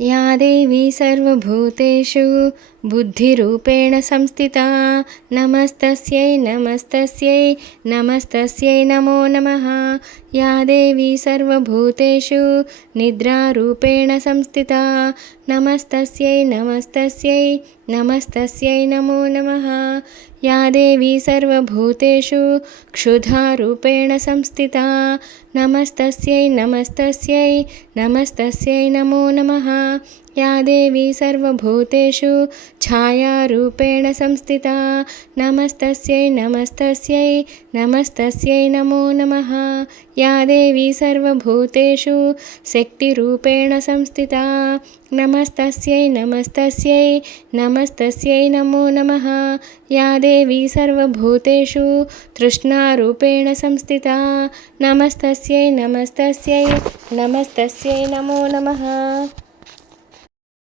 या देवी सर्वभूतेषु बुद्धिरूपेण संस्थिता नमस्तस्यै नमस्तस्यै नमस्तस्यै नमो नमः। या देवी सर्वभूतेषु निद्रारूपेण संस्थिता नमस्तस्यै नमस्तस्यै नमस्तस्यै नमो नमः। या देवी सर्वभूतेषु क्षुधारूपेण संस्थिता नमस्तस्यै नमस्तस्यै नमस्तस्यै नमो नमः। या देवी सर्वभूतेषु छायारूपेण संस्थिता नमस्तस्यै नमस्तस्यै नमस्तस्यै नमो नमः। या देवी सर्वभूतेषु शक्तिरूपेण संस्थिता नमस्तस्यै नमस्तस्यै नमस्तस्यै नमो नमः। या देवी सर्वभूतेषु तृष्णारूपेण संस्थिता नमस्तस्यै नमस्तस्यै नमस्तस्यै नमो नमः।